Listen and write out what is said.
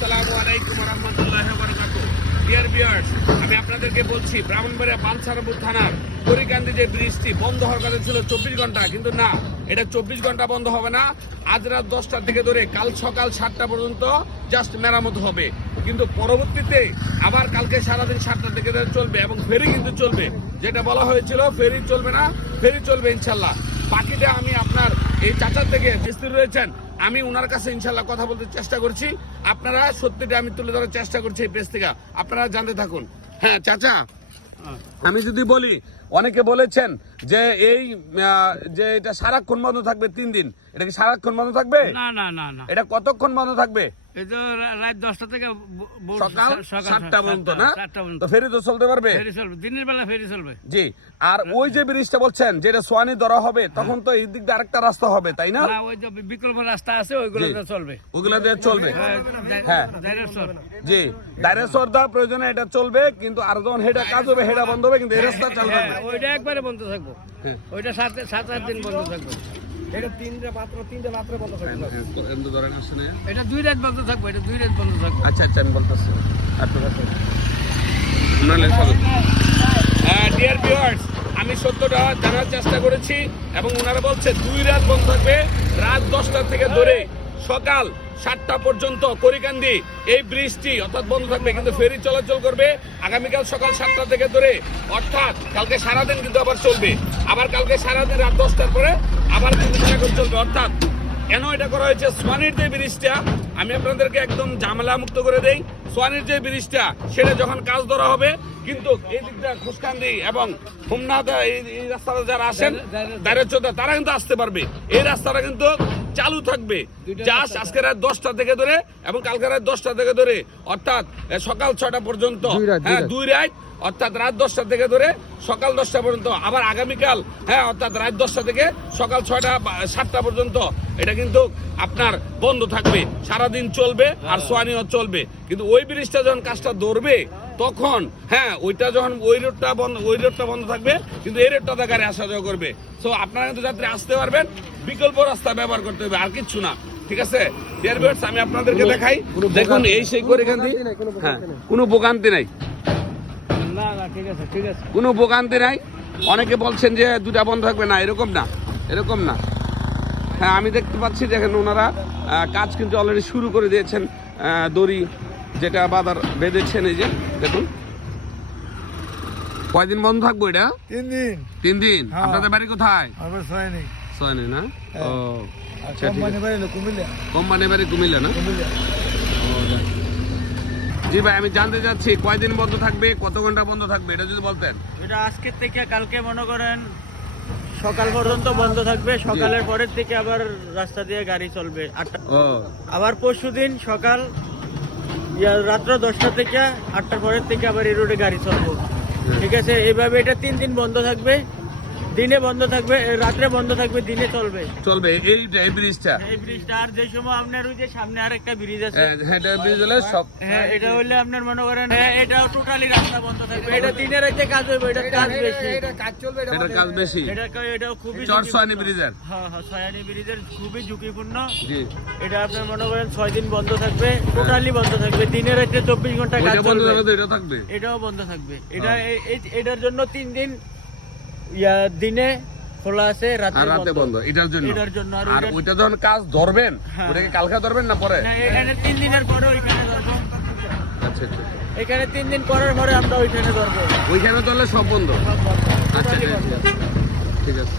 আসসালামু আলাইকুম রহমতুল্লাহ ডিয়ার বিয়ার্স আমি আপনাদেরকে বলছি, ব্রাহ্মণবাড়িয়া বাঞ্ছারাপুর থানার করিকান্দি যে ব্রিজটি বন্ধ হওয়ার কথা ছিল চব্বিশ ঘণ্টা, কিন্তু না, এটা চব্বিশ ঘণ্টা বন্ধ হবে না। আজ রাত দশটার থেকে ধরে কাল সকাল সাতটা পর্যন্ত জাস্ট মেরামত হবে। কিন্তু পরবর্তীতে আবার কালকে সারাদিন সাতটা থেকে ধরে চলবে এবং ফেরি কিন্তু চলবে। যেটা বলা হয়েছিল, ফেরি চলবে না, ফেরি চলবে ইনশাল্লাহ। বাকিটা আমি আপনার এই চাচার থেকে স্থির রয়েছেন। আমি ওনার কাছে ইনশাল্লাহ কথা বলতে চেষ্টা করছি। আপনারা সত্যিটা আমি তুলে ধরার চেষ্টা করছি এই পেজ থেকে। আপনারা জানতে থাকুন। হ্যাঁ চাচা আমি যদি বলি অনেকে বলেছেন যে এই যে এটা সারাক্ষণ বন্ধ থাকবে তিন দিন। এটা কি সারাক্ষণ বন্ধ থাকবে? না না না না। এটা কতক্ষণ বন্ধ থাকবে? এই তো রাত দশটা থেকে সকাল সাতটা পর্যন্ত না? তো ফেরি তো চলতে পারবে? ফেরি চলবে দিনের বেলা ফেরি চলবে। জি আর ওই যে ব্রিজটা বলছেন যেটা সোয়ানি ধরা হবে তখন তো এই দিক দিয়ে আরেকটা রাস্তা হবে তাই না? না ওই যে বিকল্প রাস্তা আছে ওইগুলোতে চলবে। ওগুলা দিয়ে চলবে? হ্যাঁ জি ডাইরেক্ট সর্দার প্রয়োজনে এটা চলবে কিন্তু আর যখন হেডা কাজ হবে হেডা বন্ধ হবে কিন্তু এই রাস্তা চালু হ্যাঁ, ওইটা একবারে বন্ধ থাকব। হ্যাঁ। ওইটা সাত সাত আট দিন বন্ধ থাকবে। এটা দুই রাত বন্ধ থাকবে এটা দুই রাত বন্ধ থাকবে। আচ্ছা আচ্ছা আমি বলতেছি। ডিয়ার ভিউয়ার্স আমি সত্যটা জানার চেষ্টা করেছি এবং ওনারা বলছে দুই রাত বন্ধ থাকবে রাত দশটা থেকে ধরে সকাল সাতটা পর্যন্ত, করিকান্দি, এই ব্রিজটি অর্থাৎ বন্ধ থাকবে কিন্তু ফেরি চলাচল করবে। আগামীকাল সকাল সাতটা থেকে ধরে, অর্থাৎ কালকে সারাদিন কিন্তু আবার চলবে। আবার কালকে সারাদিন রাত দশটার পরে আবার কিন্তু চলবে। অর্থাৎ কেন এটা করা হয়েছে? সোয়ানির যে ব্রিজটা আমি আপনাদেরকে একদম ঝামেলা মুক্ত করে দেই। সোয়ানির যে ব্রিজটা সেটা যখন কাজ ধরা হবে কিন্তু এই দিকটা খুশকান্দি এবং হোমনাথ এই এই রাস্তাটা যারা আসেন দাঁড়িয়ে তারা কিন্তু আসতে পারবে। এই রাস্তাটা কিন্তু চালু থাকবে। চাষ আজকে রাত দশটা থেকে ধরে এবং কালকে রাত দশটা থেকে ধরে অর্থাৎ সকাল ছটা পর্যন্ত। হ্যাঁ দুই রাত অর্থাৎ রাত দশটা থেকে ধরে সকাল দশটা পর্যন্ত। আবার আগামীকাল হ্যাঁ অর্থাৎ রাত দশটা থেকে সকাল ছয়টা সাতটা পর্যন্ত এটা কিন্তু আপনার বন্ধ থাকবে। সারাদিন চলবে আর সোয়ানিও চলবে। কিন্তু ওই ব্রিজটা যখন কাজটা ধরবে তখন হ্যাঁ ওইটা যখন ওই রোডটা বন্ধ ওই রোডটা বন্ধ থাকবে কিন্তু এই রোডটা গাড়ি আসা যাওয়া করবে। সো আপনারা কিন্তু যাত্রী আসতে পারবেন বিকল্প রাস্তা ব্যবহার করতে হবে আর কিচ্ছু না ঠিক আছে? ডিয়ার ভিউয়ার্স আমি আপনাদেরকে দেখাই দেখুন এই সেই করে এখান দিয়ে হ্যাঁ কোনো ভোগান্তি নাই। না না ঠিক আছে ঠিক আছে। কোনো ভোগান্তি নাই। অনেকে বলছেন যে দুটা বন্ধ থাকবে না এরকম না এরকম না। হ্যাঁ আমি দেখতে পাচ্ছি দেখেন ওনারা কাজ কিন্তু অলরেডি শুরু করে দিয়েছেন দড়ি যেটা বাদার বেঁধেছেন এই যে দেখুন। কয়দিন বন্ধ থাকব এটা? তিন দিন। তিন দিন? হ্যাঁ। আপনাদের বাড়ি কোথায়? আমার সয়নি। না? ও আচ্ছা ঠিক আছে। কোম্পানি বাড়ি কুমিল্লা না? জি ভাই আমি জানতে চাচ্ছি কয়দিন বন্ধ থাকবে? কত ঘণ্টা বন্ধ থাকবে? এটা যদি বলতেন। এটা আজকের থেকে কালকে মনে করেন সকাল পর্যন্ত বন্ধ থাকবে সকালের পরের থেকে আবার রাস্তা দিয়ে গাড়ি চলবে। আটটা আবার পরশু দিন সকাল রাত্র দশটা থেকে আটটার পরের থেকে আবার এই রোডে গাড়ি চলবো। ঠিক আছে? এইভাবে এটা তিন দিন বন্ধ থাকবে। দিনে বন্ধ থাকবে রাত্রে বন্ধ থাকবে দিনে চলবে। চলবে এই এই ব্রিজটা। এই ব্রিজটা আর যে সময় আপনার ওই যে সামনে আর একটা ব্রিজ আছে। এটা ব্রিজ হলে সব হ্যাঁ এটা হইলে আপনার মনে করেন হ্যাঁ এটা টোটালি রাস্তা বন্ধ থাকবে। এটা দিনের রাতে কাজ হইবে এটা কাজ বেশি। এটা কাজ চলবে এটার কাজ বেশি। এটা এটাও খুবই চর ঝুঁকি- সোয়ানি ব্রিজের। হ্যাঁ হ্যাঁ সয়ানি ব্রিজের খুবই ঝুঁকিপূর্ণ। জি। এটা আপনার মনে করেন ছয় দিন বন্ধ থাকবে টোটালি বন্ধ থাকবে। দিনের রাতে চব্বিশ ঘণ্টা কাজ চলবে। এটা থাকবে। এটাও বন্ধ থাকবে। এটা এটার জন্য তিন দিন ইয়া দিনে খোলা আছে রাতে রাতে বন্ধ। এটার জন্য। এটার জন্য। আর ওইটা- যখন কাজ ধরবেন হ্যাঁ। ওটাকে কালকে ধরবেন না পরে? না, এখানে তিন দিনের পরে ওইখানে ধরবো। আচ্ছা আচ্ছা। এখানে তিন দিন করার পরে আমরা ওইখানে ধরবো। ওইখানে ধরলে সব বন্ধ? আচ্ছা বন্ধ। আছে ঠিক আছে।